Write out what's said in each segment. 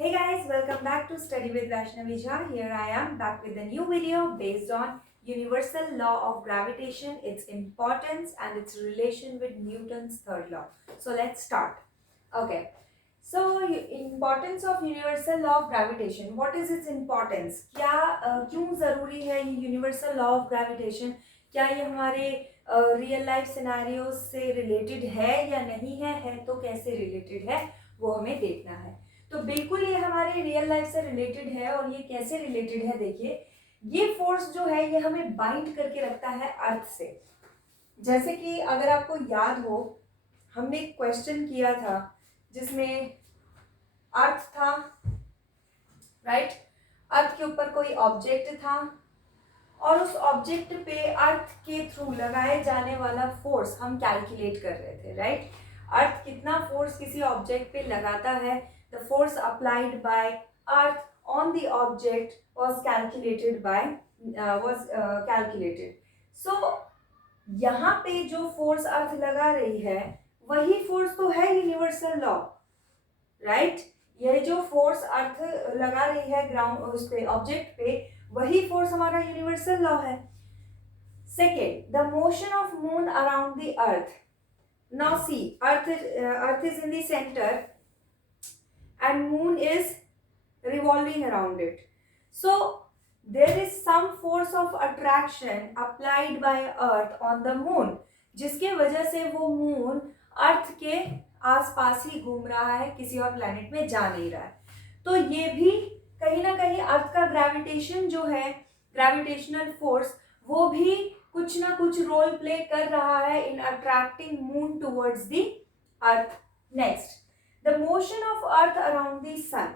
Hey guys, welcome back to Study with Vaishnavi Jha. Here I am back with a new video based on universal law of gravitation, its importance and its relation with Newton's third law. So let's start. Okay. So importance of universal law of gravitation. What is its importance? क्यों जरूरी है ये universal law of gravitation? क्या ये हमारे real life scenario से related है या नहीं है तो कैसे रिलेटेड है वो हमें देखना है. तो बिल्कुल ये हमारे रियल लाइफ से रिलेटेड है. और ये कैसे रिलेटेड है देखिए, ये फोर्स जो है ये हमें बाइंड करके रखता है अर्थ से. जैसे कि अगर आपको याद हो, हमने एक क्वेश्चन किया था जिसमें अर्थ था, राइट. अर्थ के ऊपर कोई ऑब्जेक्ट था और उस ऑब्जेक्ट पे अर्थ के थ्रू लगाए जाने वाला फोर्स हम कैलकुलेट कर रहे थे, राइट. अर्थ कितना फोर्स किसी ऑब्जेक्ट पे लगाता है, the force applied by earth on the object was calculated. So यहाँ पे जो फोर्स अर्थ लगा रही है वही फोर्स तो है यूनिवर्सल लॉ, राइट. यह जो फोर्स अर्थ लगा रही है ग्राउंड उस पे ऑब्जेक्ट पे, वही फोर्स हमारा यूनिवर्सल लॉ है. Second, the motion of moon around the earth. Now see, earth is in the centre and moon is revolving around it. So there is some force of attraction applied by earth on the moon, जिसके वजह से वो moon earth के आसपास ही घूम रहा है, किसी और प्लैनेट में जा नहीं रहा है. तो ये भी कहीं ना कहीं अर्थ का ग्रेविटेशन जो है, ग्रेविटेशनल फोर्स, वो भी कुछ ना कुछ रोल प्ले कर रहा है in attracting moon towards the earth. Next, the motion of earth around the sun.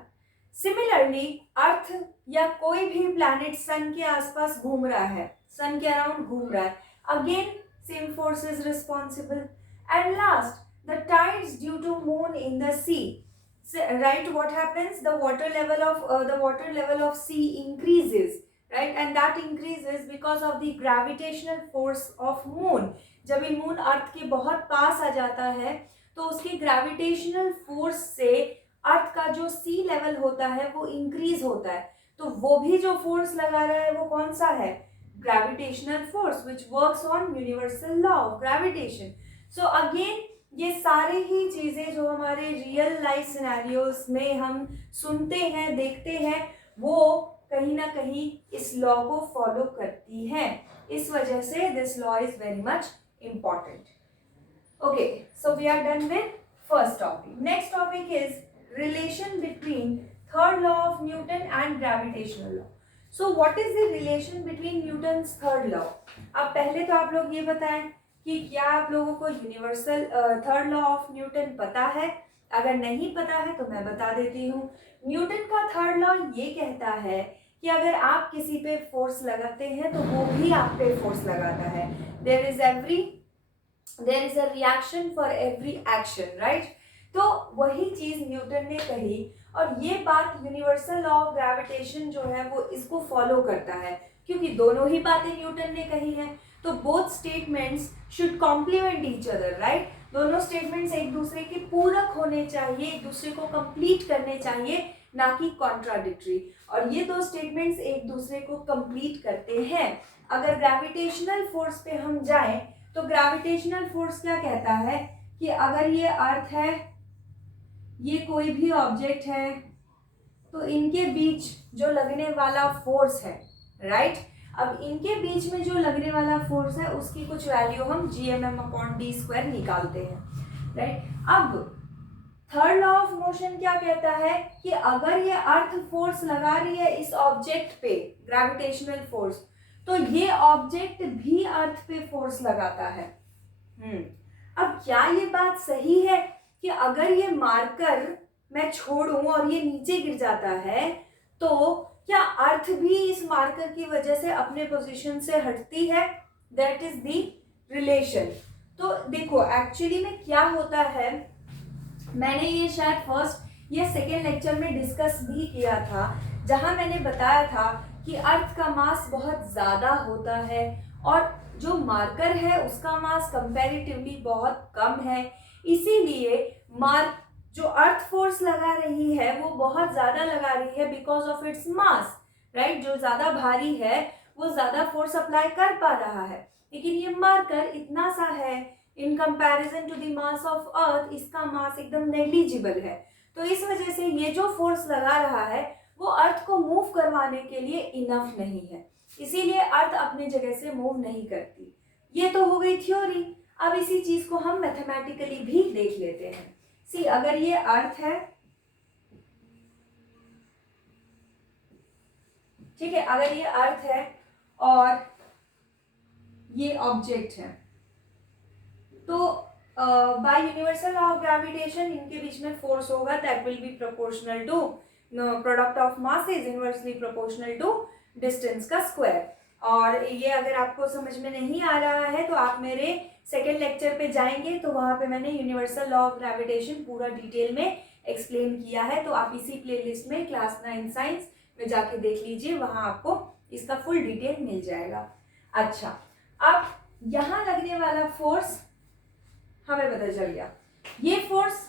Similarly, earth या कोई भी प्लैनेट सन के आसपास घूम रहा है, सन के अराउंड घूम रहा है, again same force is responsible. And last, the tides due to moon in the sea. So, right, what happens? The water level of sea increases, right, and that increases because of the gravitational force of moon. जब ये moon earth के बहुत पास आ जाता है तो उसकी gravitational force से अर्थ का जो सी लेवल होता है वो इंक्रीज होता है. तो वो भी जो फोर्स लगा रहा है वो कौन सा है? Gravitational force, which works on universal law of gravitation. So again ये सारे ही चीजें जो हमारे रियल लाइफ सिनेरियोस में हम सुनते हैं, देखते हैं, वो कहीं ना कहीं इस लॉ को फॉलो करती हैं. इस वजह से this law is very much important. Okay, so we are done with first topic. Next topic is relation between third law of Newton and gravitational law. So what is the relation between Newton's third law? अब पहले तो आप लोग ये बताएं कि क्या आप लोगों को universal third law of Newton पता है. अगर नहीं पता है तो मैं बता देती हूँ. न्यूटन का थर्ड लॉ ये कहता है कि अगर आप किसी पे फोर्स लगाते हैं तो वो भी आप पे फोर्स लगाता है. There is a reaction for every action, right. तो वही चीज न्यूटन ने कही और ये बात यूनिवर्सल लॉ ऑफ ग्रेविटेशन जो है वो इसको फॉलो करता है, क्योंकि दोनों ही बातें न्यूटन ने कही हैं. तो both statements should complement each other, right. दोनों स्टेटमेंट्स एक दूसरे के पूरक होने चाहिए, एक दूसरे को कंप्लीट करने चाहिए, ना कि कॉन्ट्राडिक्टरी. और ये दो स्टेटमेंट्स एक दूसरे को कंप्लीट करते हैं. अगर ग्रेविटेशनल फोर्स पे हम जाएं तो ग्रेविटेशनल फोर्स क्या कहता है कि अगर ये अर्थ है, ये कोई भी ऑब्जेक्ट है, तो इनके बीच जो लगने वाला फोर्स है, राइट. अब इनके बीच में जो लगने वाला फोर्स है उसकी कुछ वैल्यू हम gmm/d² निकालते हैं, राइट. अब थर्ड लॉ ऑफ मोशन क्या कहता है कि अगर ये अर्थ फोर्स लगा रही है इस ऑब्जेक्ट पे, ग्रेविटेशनल फोर्स, तो ये ऑब्जेक्ट भी अर्थ पे फोर्स लगाता है. अब क्या ये बात सही है कि अगर ये मार्कर मैं छोड़ूं और ये नीचे गिर जाता है तो क्या अर्थ भी इस मार्कर की वजह से अपने पोजीशन से हटती है? That is the relation. तो देखो एक्चुअली में क्या होता है, मैंने ये शायद फर्स्ट या सेकेंड लेक्चर में डिस्कस भी किया था, जहां मैंने बताया था कि अर्थ का मास बहुत ज़्यादा होता है और जो मार्कर है उसका मास कंपैरेटिवली बहुत कम है. इसीलिए जो अर्थ फोर्स लगा रही है वो बहुत ज्यादा लगा रही है because of its mass, right. जो ज्यादा भारी है वो ज्यादा फोर्स अप्लाई कर पा रहा है, लेकिन ये मार्कर इतना सा है in comparison to the mass of earth, इसका मास एकदम नेग्लिजिबल है। तो इस वजह से ये जो फोर्स लगा रहा है वो अर्थ को मूव करवाने के लिए इनफ नहीं है, इसीलिए अर्थ अपनी जगह से मूव नहीं करती। ये तो हो गई थ्योरी। अब इसी चीज को हम मैथमेटिकली भी देख लेते हैं। सी, अगर ये अर्थ है, ठीक है, अगर ये अर्थ है और ये ऑब्जेक्ट है, तो by universal law of gravitation इनके बीच में फोर्स होगा that will be proportional to product of masses inversely proportional to distance का स्क्वायर। और ये अगर आपको समझ में नहीं आ रहा है तो आप मेरे सेकेंड लेक्चर पे जाएंगे, तो वहां पे मैंने यूनिवर्सल लॉ ऑफ ग्रेविटेशन पूरा डिटेल में एक्सप्लेन किया है, तो आप इसी प्लेलिस्ट में क्लास 9 साइंस में जाके देख लीजिए, वहां आपको इसका फुल डिटेल मिल जाएगा। अच्छा, अब यहाँ लगने वाला फोर्स हमें पता चल गया, ये फोर्स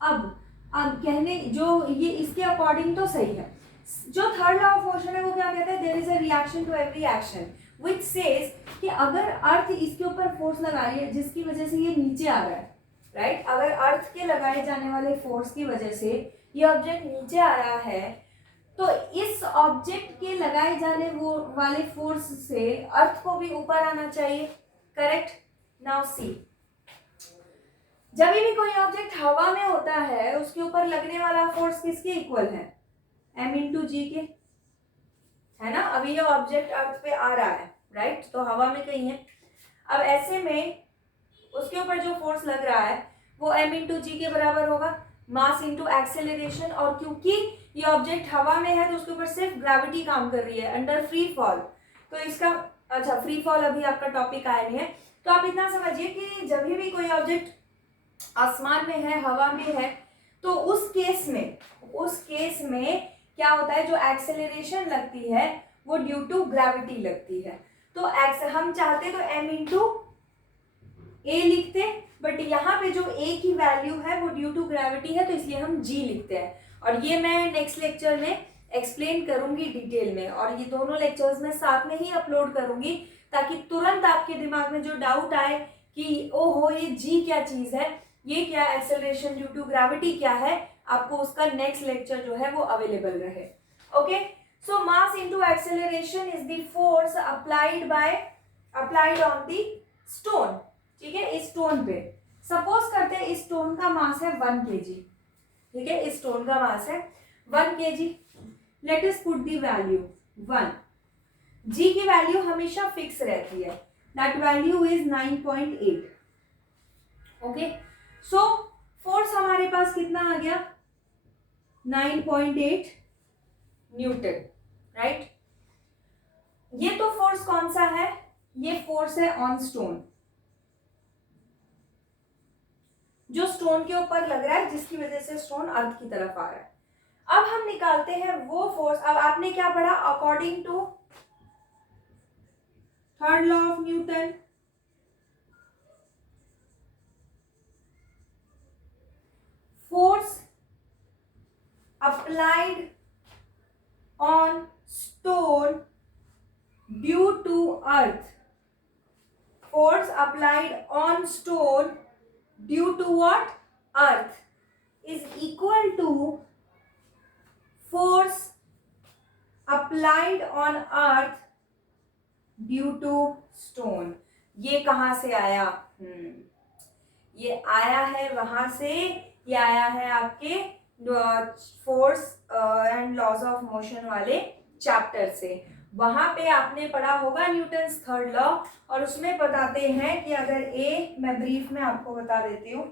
अब कहने जो ये इसके अकॉर्डिंग तो सही है। जो थर्ड लॉ ऑफ मोशन है वो क्या कहता है, there is a reaction to every action which says कि अगर अर्थ इसके ऊपर फोर्स लगा रही है जिसकी वजह से ये नीचे आ रहा है, राइट, अगर अर्थ के लगाए जाने वाले फोर्स की वजह से ये ऑब्जेक्ट नीचे आ रहा है, तो इस ऑब्जेक्ट के लगाए जाने वाले फोर्स से अर्थ को भी ऊपर आना चाहिए, करेक्ट। नाउ सी, जब भी कोई ऑब्जेक्ट हवा में होता है उसके ऊपर लगने वाला फोर्स किसके इक्वल है, m इंटू जी के, है ना। अभी ये ऑब्जेक्ट अर्थ पे आ रहा है, राइट, तो हवा में कहीं है। अब ऐसे में उसके ऊपर जो फोर्स लग रहा है वो m इंटू जी के बराबर होगा, मास इंटू एक्सेलरेशन। और क्योंकि ये ऑब्जेक्ट हवा में है तो उसके ऊपर सिर्फ ग्रेविटी काम कर रही है अंडर फ्री फॉल, तो इसका, अच्छा, फ्री फॉल अभी आपका टॉपिक आया नहीं है, तो आप इतना समझिए कि जब भी कोई ऑब्जेक्ट आसमान में है, हवा में है, तो उस केस में क्या होता है, जो एक्सेलरेशन लगती है वो ड्यू टू ग्रेविटी लगती है। तो हम चाहते तो m इंटू ए लिखते, बट यहाँ पे जो a की वैल्यू है वो ड्यू टू ग्रेविटी है, तो इसलिए हम g लिखते हैं। और ये मैं नेक्स्ट लेक्चर में एक्सप्लेन करूंगी डिटेल में, और ये दोनों लेक्चर्स में साथ में ही अपलोड करूंगी, ताकि तुरंत आपके दिमाग में जो डाउट आए कि ओहो ये g क्या चीज है, ये क्या एक्सेलरेशन ड्यू टू ग्रेविटी क्या है, आपको उसका नेक्स्ट लेक्चर जो है वो अवेलेबल रहे। Okay, so mass into acceleration is the force applied on the stone, ठीक है, इस स्टोन पे। सपोज करते हैं इस स्टोन का मास है 1 kg, ठीक है, इस स्टोन का मास है 1 kg। Let us put the value 1, g की वैल्यू हमेशा फिक्स रहती है, that value is 9.8। Okay, so force हमारे पास कितना आ गया, 9.8 न्यूटन, राइट। ये तो फोर्स कौन सा है, ये फोर्स है ऑन स्टोन, जो स्टोन के ऊपर लग रहा है, जिसकी वजह से स्टोन अर्थ की तरफ आ रहा है। अब हम निकालते हैं वो फोर्स। अब आपने क्या पढ़ा, according to third law of Newton, force applied on stone due to earth, force applied on stone due to what, earth, is equal to force applied on earth due to stone। ये कहां से आया, ये आया है वहां से, ये आया है आपके force and laws of motion वाले चैप्टर से। वहां पे आपने पढ़ा होगा न्यूटन्स थर्ड लॉ, और उसमें बताते हैं कि अगर ए, मैं ब्रीफ में आपको बता देती हूँ,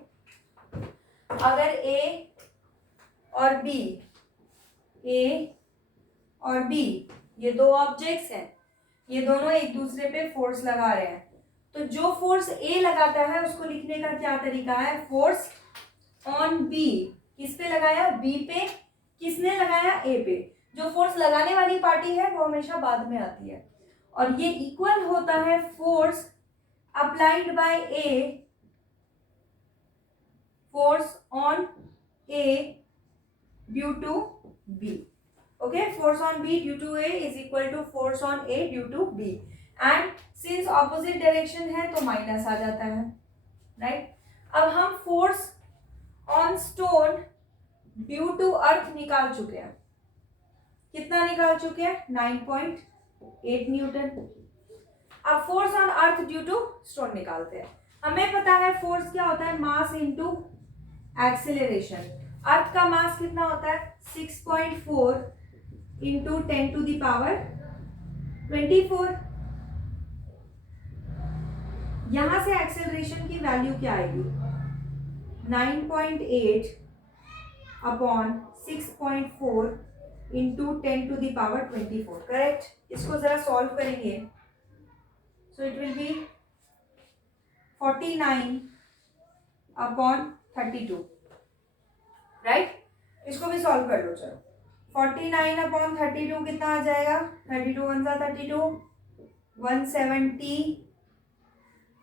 अगर ए और बी ये दो ऑब्जेक्ट्स हैं, ये दोनों एक दूसरे पे फोर्स लगा रहे हैं, तो जो फोर्स ए लगाता है उसको लिखने का क्या तरीका है, फोर्स ऑन बी। किस पे लगाया, बी पे, किसने लगाया, ए पे। जो फोर्स लगाने वाली पार्टी है वो हमेशा बाद में आती है, और ये इक्वल होता है force applied by A, force on A due to B. Okay, force on B due to A is equal to force on A due to B. And since opposite direction है तो minus आ जाता है, right. अब हम force on stone due to earth निकाल चुके हैं. कितना निकाल चुके हैं? 9.8 न्यूटन. अब force on earth due to stone निकालते हैं. हमें पता है फोर्स क्या होता है, मास इनटू एक्सेलरेशन. अर्थ का मास कितना होता है? 6.4 इंटू 10 टू द पावर 24. यहां से एक्सेलरेशन की वैल्यू क्या आएगी? 9.8 upon 6.4 into 10 to the power 24. Correct. इसको जरा सॉल्व करेंगे. So it will be 49 upon 32. Right. इसको भी सॉल्व कर लो. चलो 49 अपॉन 32 कितना आ जाएगा? 32 वन सा 32, 170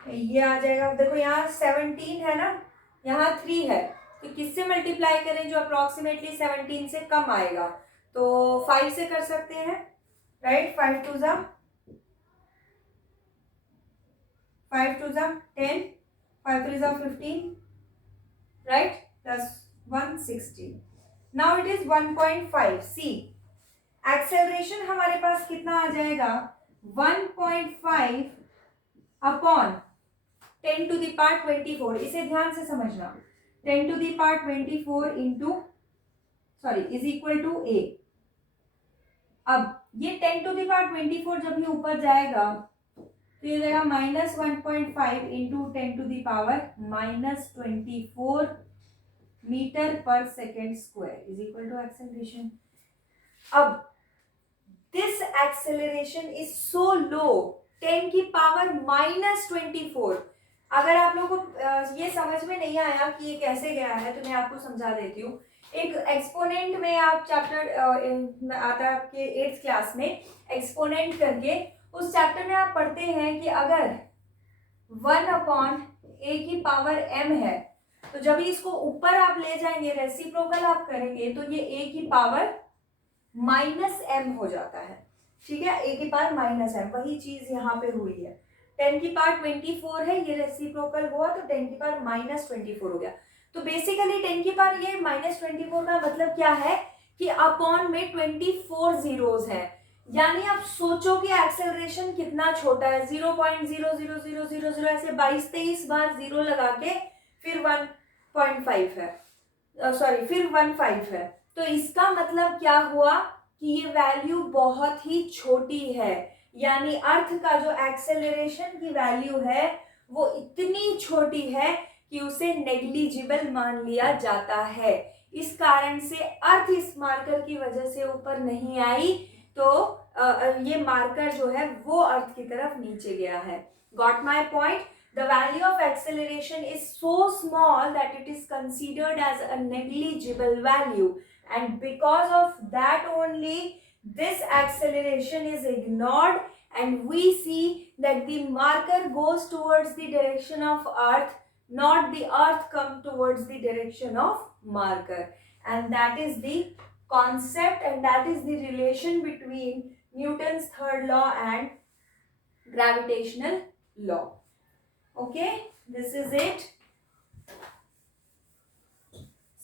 ये आ जाएगा. देखो यहाँ 17 है ना, यहाँ 3 है, तो किससे मल्टीप्लाई करें जो अप्रोक्सीमेटली 17 से कम आएगा? तो 5 से कर सकते हैं, राइट. 5 टू ज़ा 10, 5 3 ज़ा 15, right, plus 160. Now it is 1.5. See acceleration हमारे पास कितना आ जाएगा? 1.5 अपॉन 10 टू द पावर 24. इसे ध्यान से समझना. 10 to the power 24 into is equal to A. अब ये 10 टू द पावर 24 जब ये ऊपर जाएगा तो ये जाएगा -1.5 into 10 to the power -24 metre per second square is equal to acceleration. अब this acceleration is so low, 10 की पावर -24. अगर आप लोगों को ये समझ में नहीं आया कि ये कैसे गया है तो मैं आपको समझा देती हूँ. एक एक्सपोनेंट में आप चैप्टर आता है आपके 8th क्लास में, एक्सपोनेंट करके उस चैप्टर में आप पढ़ते हैं कि अगर 1 अपॉन ए की पावर m है तो जब इसको ऊपर आप ले जाएंगे, रेसिप्रोकल आप करेंगे, तो ये a की पावर -m हो जाता है. ठीक है, a की पावर -m. वही चीज यहाँ पे हुई है. 10 की पावर 24 है, ये रेसिप्रोकल हुआ तो 10 की पावर -24 हो गया. तो बेसिकली 10 की पावर ये -24 का मतलब क्या है कि अपॉन में 24 जीरोस है. यानी आप सोचो कि एक्सेलरेशन कितना छोटा है. 0.00000 ऐसे 22-23 बार जीरो लगा के फिर 1.5 है, फिर 1.5 है. तो इसका मतलब क्या हुआ कि ये वैल्यू बहुत ही छोटी है. यानी अर्थ का जो एक्सेलरेशन की वैल्यू है वो इतनी छोटी है कि उसे नेग्लिजिबल मान लिया जाता है. इस कारण से अर्थ इस मार्कर की वजह से ऊपर नहीं आई, तो ये मार्कर जो है वो अर्थ की तरफ नीचे गया है. Got my point? The value of acceleration is so small that it is considered as a negligible value, and because of that only this acceleration is ignored, and we see that the marker goes towards the direction of earth, not the earth come towards the direction of marker. And that is the concept, and that is the relation between Newton's third law and gravitational law. Okay, this is it.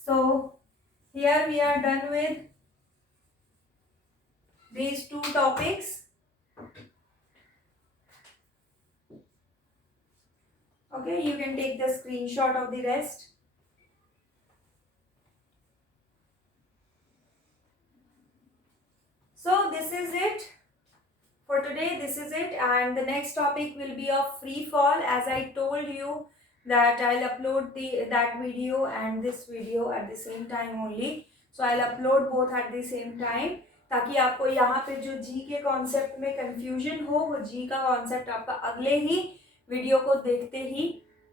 So here we are done with these two topics. Okay, you can take the screenshot of the rest. So this is it for today. This is it, and the next topic will be of free fall. As I told you that I'll upload that video and this video at the same time only. So I'll upload both at the same time, ताकि आपको यहाँ पे जो जी के concept में confusion हो वो जी का कॉन्सेप्ट आपका अगले ही वीडियो को देखते ही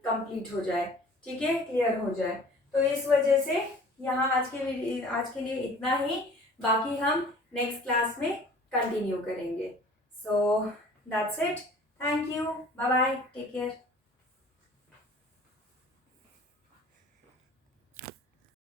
कंप्लीट हो जाए. ठीक है, क्लियर हो जाए. तो इस वजह से यहाँ आज के लिए इतना ही. बाकी हम नेक्स्ट क्लास में कंटिन्यू करेंगे. So that's it. Thank you. Bye bye. Take care.